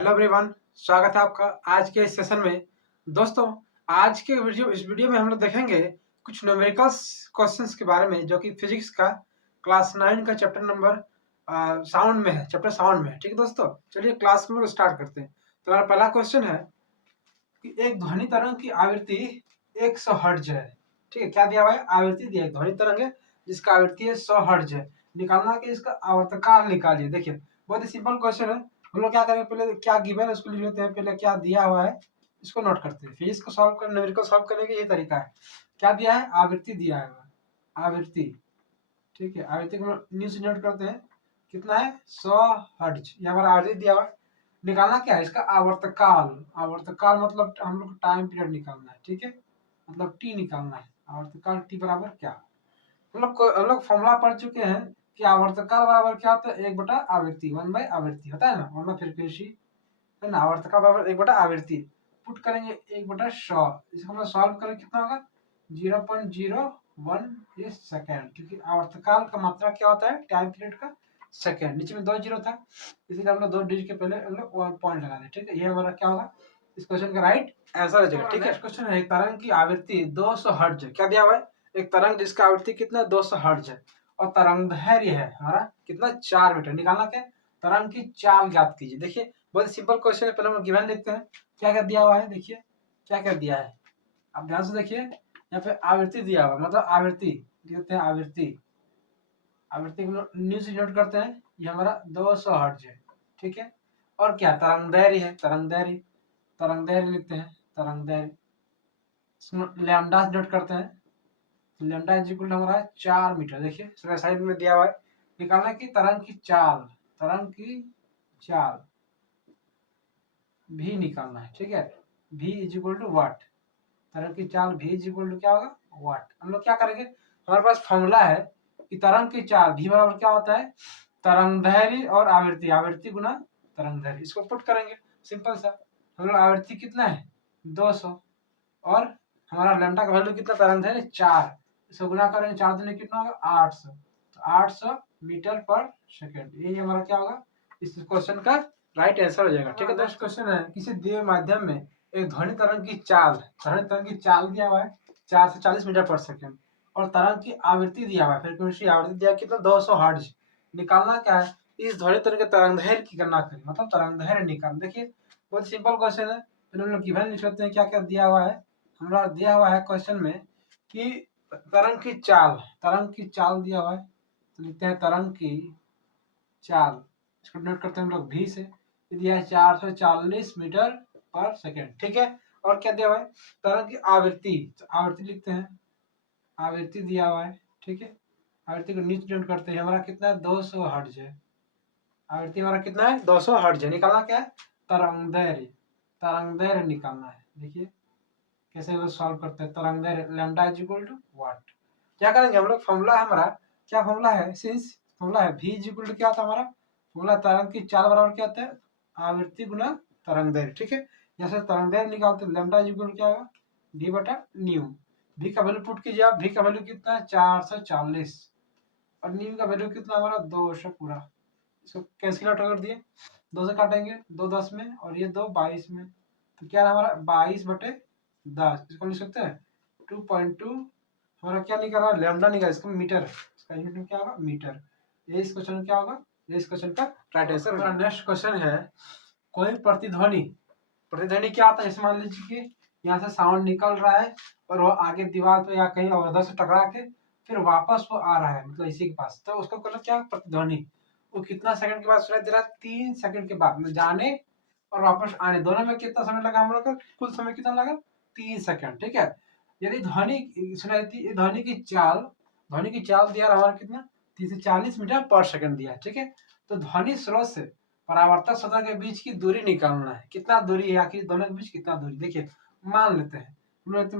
Hello everyone, स्वागत है आपका आज के इस सेशन में। दोस्तों, आज के इस वीडियो में हम लोग देखेंगे कुछ न्यूमेरिकल्स क्वेश्चंस के बारे में जो कि फिजिक्स का क्लास 9 का चैप्टर नंबर साउंड में है, चैप्टर साउंड में है। ठीक है दोस्तों, चलिए क्लास को स्टार्ट करते हैं। तो हमारा पहला क्वेश्चन है कि एक ध्वनि तरंग की आवृत्ति 100 हर्ट्ज है। ठीक है, क्या दिया हुआ है? आवृत्ति दिया है, ध्वनि तरंग है जिसका आवृत्ति है 100 हर्ट्ज है। निकालना कि इसका आवर्तकाल निकालिए। देखिए, बहुत ही सिंपल क्वेश्चन है। हम लोग क्या करेंगे, पहले क्या गिवन है उसको लिख लेते हैं, पहले क्या दिया हुआ है इसको नोट करते हैं। फिजिक्स को सॉल्व करने, न्यूमेरिकल सॉल्व करने का ये तरीका है। क्या दिया है? आवृत्ति दिया है, आवृत्ति। ठीक है, आवृत्ति को न्यूज नोट करते हैं। कितना है? 100 हर्ट्ज। ये हमारा आवृत्ति दिया हुआ है। निकालना क्या है? इसका आवर्तकाल। आवर्तकाल मतलब हम लोग टाइम पीरियड निकालना है। ठीक है, मतलब टी निकालना है। आवर्तकाल टी बराबर क्या? हम लोग फॉर्मूला पढ़ चुके हैं कि आवर्तकाल बराबर क्या होता है? 1/आवृत्ति, 1/आवृत्ति होता है ना, 1/फ्रीक्वेंसी है ना। आवर्तकाल बराबर 1/आवृत्ति। पुट करेंगे 1/100। इसको हम लोग सॉल्व करें, कितना होगा? 0.01 ये सेकेंड, क्योंकि आवर्तकाल का मात्रा क्या होता है? टाइम पीरियड का सेकेंड। नीचे में 2 जीरो था, इसीलिए हम लोग 2 डिजिट के पहले हम लोग 1 पॉइंट लगा दें। ठीक है, ये हमारा क्या होगा? इस क्वेश्चन का राइट आंसर हो जाएगा। ठीक है, क्वेश्चन है, तरंग की आवृत्ति 200 हर्ट्ज है। क्या दिया हुआ है? एक तरंग जिसका आवृत्ति कितना? 200 हर्ट्ज है और तरंग दैर्घ्य है हमारा कितना? 4 मीटर। निकालना क्या है? तरंग की चाल ज्ञात कीजिए। देखिए, बहुत सिंपल क्वेश्चन है। पहले हम गिवन लिखते हैं, क्या क्या दिया हुआ है। देखिए क्या क्या दिया है, आप ध्यान से देखिए। यहाँ पे आवृत्ति दिया हुआ, मतलब आवृत्ति कहते हैं, आवृत्ति। आवृत्ति को न्यूज नोट करते हैं, ये हमारा 200 हर्ट्ज है। ठीक है, और क्या? तरंग दैर्घ्य है, तरंग दैर्घ्य। तरंग दैर्घ्य लिखते हैं, तरंग दैर्घ्य। लैम्डा नोट करते हैं, लैम्डा इज इक्वल टू हमारा 4 मीटर। देखिए साइड में दिया हुआ है। निकालना की तरंग की चाल, तरंग की चाल भी निकालना है। ठीक है, v इज इक्वल टू वाट। तरंग की चाल v इज इक्वल टू क्या होगा? वाट। हम लोग क्या करेंगे, हमारे पास फॉर्मूला है कि तरंग की चाल v बराबर क्या होता है? तरंग दैर्घ्य और आवृत्ति, आवृत्ति गुना तरंग दैर्घ्य। इसको पुट करेंगे, सिंपल सा। हम लोग आवृत्ति कितना है? 200, और हमारा लैम्डा का वैल्यू कितना? तरंग दैर्घ्य 4। इसको गुना करेंगे, 4 दिन कितना होगा? 800। तो 800 मीटर पर सेकेंड, यही हमारा क्या होगा? इस क्वेश्चन का राइट आंसर हो जाएगा। ठीक है, नेक्स्ट क्वेश्चन है, किसी दिए माध्यम में एक ध्वनि तरंग की चाल, ध्वनि तरंग की चाल दिया हुआ है 4 से 40 मीटर पर सेकेंड, और तरंग की आवृत्ति दिया हुआ है, फ्रीक्वेंसी आवृत्ति दिया कितना? 200 हर्ट्ज। निकालना क्या है? इस ध्वनि तरंग के तरंग दैर्घ्य की गणना करें, मतलब तरंग दैर्घ्य निकाल। देखिए, बहुत सिंपल क्वेश्चन है। फिर हम लोग गिवन लिख लेते हैं, क्या क्या दिया हुआ है। हमारा दिया हुआ है क्वेश्चन में कि तरंग की चाल, तरंग की चाल दिया हुआ है, तो लिखते हैं तरंग की चाल। इसको नोट करते हैं हम लोग भी से। दिया है 440 मीटर पर सेकेंड। ठीक है, और क्या दिया हुआ है? तरंग की आवृत्ति, तो आवृत्ति लिखते हैं, आवृत्ति दिया हुआ है। ठीक है, आवृत्ति को नीचे नोट करते हैं, हमारा कितना है? 200 हर्ट्ज है। आवृत्ति हमारा कितना है? 200 हर्ट्ज है। निकालना क्या है? तरंग दैर्घ्य, तरंग दैर्घ्य निकालना है। देखिए कैसे वो सॉल्व करते हैं। तरंग दैर्घ्य लैम्डा इज इक्वल टू वाट। क्या करेंगे हम लोग? फॉर्मूला हमारा क्या फॉर्मूला है? सिंस फॉर्मूला है v इज इक्वल टू क्या होता है हमारा फॉर्मूला? तरंग की चाल बराबर क्या होता है? आवृत्ति गुना तरंग दैर्घ्य। ठीक है, जैसे तरंग दैर्घ्य निकालते हैं, लैम्डा इज इक्वल टू क्या होगा? v बटा न्यू। v का वैल्यू पुट कीजिए आप, v का वैल्यू कितना है? 440, और न्यू का वैल्यू कितना हमारा? 200 पूरा। इसको कैंसिल आउट कर दिए, 2 से काटेंगे, 2 10 में, और ये 2 22 में, तो क्या है हमारा? 22/10। इसको लिख सकते हैं 2.2। हमारा क्या निकल रहा है? लैम्डा निकला, इसका मीटर, इसका यूनिट क्या होगा? मीटर। ये इस क्वेश्चन क्या होगा? ये इस क्वेश्चन का राइट आंसर। हमारा नेक्स्ट क्वेश्चन है, कोई प्रतिध्वनि, प्रतिध्वनि क्या होता है? जैसे मान लीजिए कि यहाँ से साउंड निकल रहा है और वो आगे दीवार पे या कहीं और से टकरा के फिर वापस वो आ रहा है, मतलब इसी के पास, तो उसको कहना क्या? प्रतिध्वनि। वो कितना सेकंड के बाद सुनाई दे रहा है? 3 सेकंड के बाद, मतलब जाने और वापस आने दोनों में कितना समय लगा हम लोग का? कुल समय कितना लगा? 3 सेकंड। ठीक है, यदि ध्वनि सुनाई देती, ध्वनि की चाल, ध्वनि की चाल दिया हमारा कितना? 30 से 40 मीटर पर सेकंड दिया है। ठीक है, तो ध्वनि स्रोत से परावर्तक सतह के बीच की दूरी निकालना है। कितना दूरी है आखिर दोनों के बीच? कितना दूरी? देखिए, मान लेते हैं, हम लोग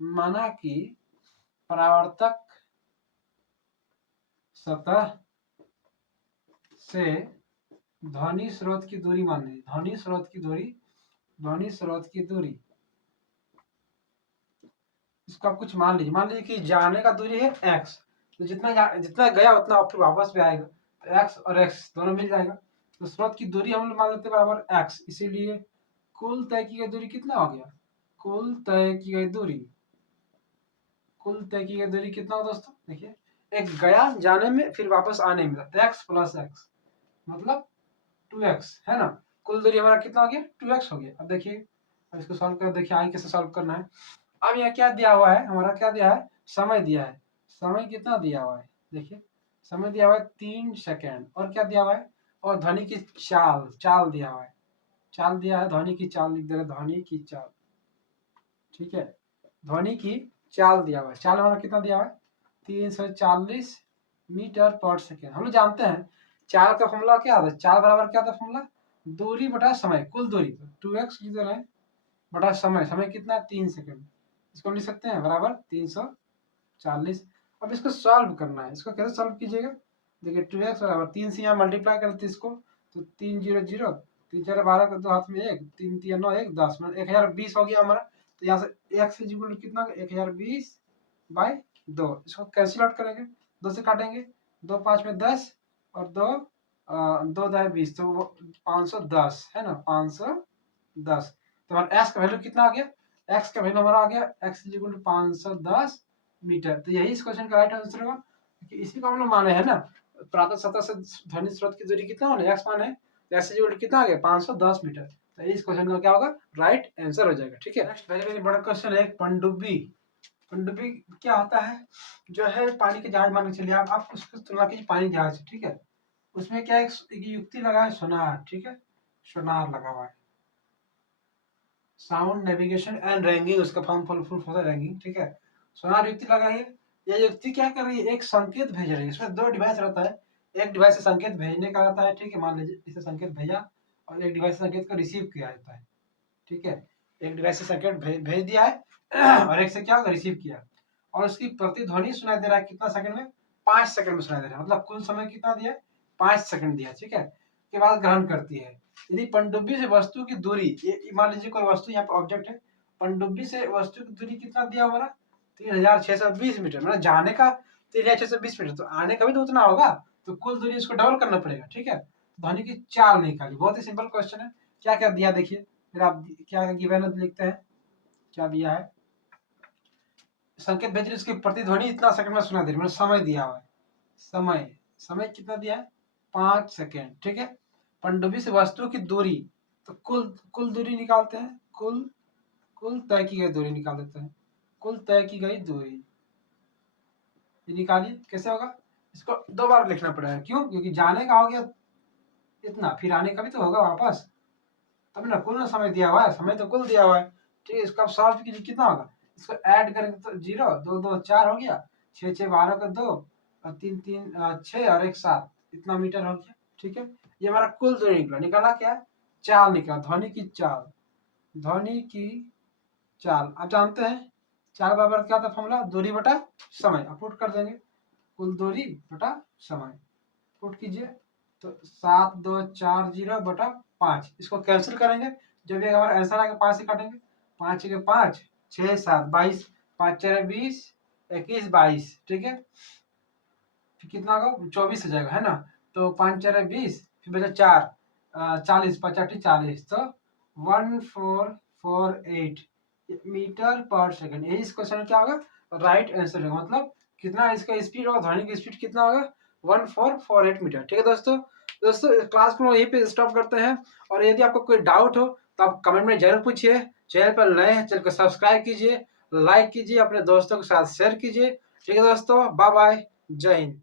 माना कि परावर्तक सतह से ध्वनि स्रोत की दूरी, मान लीजिए ध्वनि स्रोत की दूरी, ध्वनि स्रोत की दूरी, इसको आप कुछ मान लीजिए कि जाने का दूरी है x, तो जितना जितना गया उतना फिर वापस भी आएगा, तो x और x दोनों मिल जाएगा। तो स्रोत की दूरी हम लोग मान लेते हैं बराबर x, इसीलिए कुल तय की गई दूरी कितना हो गया, कुल तय की गई दूरी, कुल तय की गई दूरी कितना हो दोस्तों, देखिए एक गया जाने में फिर वापस आने में, x प्लस एक्स मतलब 2x है ना। कुल दूरी हमारा कितना हो गया, 2x हो गया। अब देखिए, अब इसको सॉल्व कर, देखिए आगे कैसे सॉल्व करना है। अब यहाँ क्या दिया हुआ है, हमारा क्या दिया है, समय दिया है। समय कितना दिया हुआ है, देखिए समय दिया हुआ है 3 सेकेंड, और क्या दिया हुआ है, और ध्वनि की चाल, चाल दिया हुआ है, चाल दिया है, ध्वनि की चाल लिख दे रहे, ध्वनि की चाल, ठीक है, ध्वनि की चाल दिया हुआ है। चाल हमारा कितना दिया हुआ है, 340 मीटर पर सेकेंड। हम लोग जानते हैं चाल का फॉर्मूला क्या था, चाल बराबर क्या था फॉर्मूला, दूरी बटा समय, कुल दूरी 2x लिख दे रहे हैं बटा समय, समय कितना 3 सेकेंड, इसको हम लिख सकते हैं बराबर 340। अब इसको सॉल्व करना है, इसको कैसे सॉल्व कीजिएगा, देखिए 2x बराबर 3 से यहाँ मल्टीप्लाई करते इसको, तो 3 0 0, 3 4 12 का 2 हाथ में 1, 3 3 9 1 10, मतलब 1020 हो गया हमारा। तो यहाँ से x इक्वल कितना 1020/2, इसको कैंसिल आउट करेंगे, 2 से काटेंगे, 2 5 में 10 और 2 2 दाए 20, तो 510 है ना, 510। तो हमारा x का वैल्यू कितना आ गया, x का वैल्यू हमारा आ गया x इक्वल टू 510 मीटर। तो यही इस क्वेश्चन का राइट आंसर होगा, क्योंकि इसी को हम लोग माने हैं ना, प्रातः सतह से ध्वनि स्रोत की दूरी कितना माने, x माने, तो x इक्वल टू कितना आ गया 510 मीटर। तो इस क्वेश्चन का क्या होगा, राइट आंसर हो जाएगा, ठीक है। नेक्स्ट वेरी वेरी बड़ा क्वेश्चन है, पनडुब्बी। पनडुब्बी क्या होता है, जो है पानी के जहाज मान के चलिए, आप उसकी तुलना कीजिए पानी जहाज, ठीक है, उसमें क्या एक युक्ति लगा है सोनार, ठीक है, सोनार लगा हुआ है, साउंड नेविगेशन एंड रैंकिंग, उसका फुल होता है रैंकिंग, ठीक है। सोनार युक्ति लगा है, यह युक्ति क्या कर रही है, एक संकेत भेज रही है, इसमें 2 डिवाइस रहता है, एक डिवाइस से संकेत भेजने का रहता है, ठीक है, मान लीजिए इसे संकेत भेजा, और एक डिवाइस से संकेत को रिसीव किया जाता है, ठीक है, एक डिवाइस से संकेत भेज दिया है और एक से क्या होगा, रिसीव किया, और उसकी प्रतिध्वनि सुनाई दे रहा है कितना सेकंड में, 5 सेकंड में सुनाई दे रहा है, मतलब कुल समय कितना दिया है, 5 सेकंड दिया, ठीक है। के बाद ग्रहण करती है, यदि पनडुब्बी से वस्तु की दूरी, ये मान लीजिए कोई वस्तु यहाँ पे ऑब्जेक्ट है, पनडुब्बी से वस्तु की दूरी कितना दिया हमारा 3620 मीटर, मतलब जाने का 3620 मीटर, तो आने का भी तो उतना होगा, तो कुल दूरी इसको डबल करना पड़ेगा, ठीक है। ध्वनि की चाल निकाली, बहुत ही सिंपल क्वेश्चन है। क्या क्या दिया देखिए, फिर आप क्या गिवन है लिखते हैं, क्या दिया है, संकेत भेज रही उसकी प्रतिध्वनि इतना सेकंड में सुना दे रही, मतलब समय दिया हुआ है, समय, समय कितना दिया है 5 सेकंड, ठीक है। पनडुब्बी से वस्तु की दूरी, तो कुल कुल दूरी निकालते हैं, कुल कुल तय की गई दूरी निकाल देते हैं, कुल तय की गई दूरी, ये निकालिए कैसे होगा, इसको 2 बार लिखना पड़ेगा, क्यों, क्योंकि जाने का हो गया इतना, फिर आने का भी तो होगा वापस, तब ना कुल ना समय दिया हुआ है, समय तो कुल दिया हुआ है, ठीक है। इसको आप सॉल्व कीजिए कितना होगा, इसको ऐड करेंगे तो 0 2 2 4 हो गया, 6 6 12 का 2 और 3 3 6 और 1 7, इतना मीटर हो गया, ठीक है। ये हमारा कुल दूरी निकला, निकाला क्या है, चाल निकला, ध्वनि की चाल, ध्वनि की चाल। आप जानते हैं चाल बराबर क्या था फॉर्मूला, दूरी बटा समय, आप पुट कर देंगे, कुल दूरी बटा समय, पुट कीजिए, तो 7240/5, इसको कैंसिल करेंगे, जब ये हमारा आंसर आएगा 5 से काटेंगे, 5 के 5 6 7 22, 5 4 20 21 22, ठीक है, फिर कितना होगा 24 हो जाएगा, है ना। तो 5 4 20, फिर बचा 4 40, 50 40, तो 1448 मीटर पर सेकंड, यही इस क्वेश्चन में क्या होगा, राइट आंसर होगा, मतलब कितना इसका स्पीड होगा, ध्वनि की स्पीड कितना होगा 1448 मीटर, ठीक है दोस्तों। दोस्तों क्लास को यहीं पे स्टॉप करते हैं, और यदि आपको कोई डाउट हो तो आप कमेंट में जरूर पूछिए, चैनल पर नए हैं चैनल को सब्सक्राइब कीजिए, लाइक कीजिए, अपने दोस्तों के साथ शेयर कीजिए, ठीक है दोस्तों, बाय बाय, जय हिंद।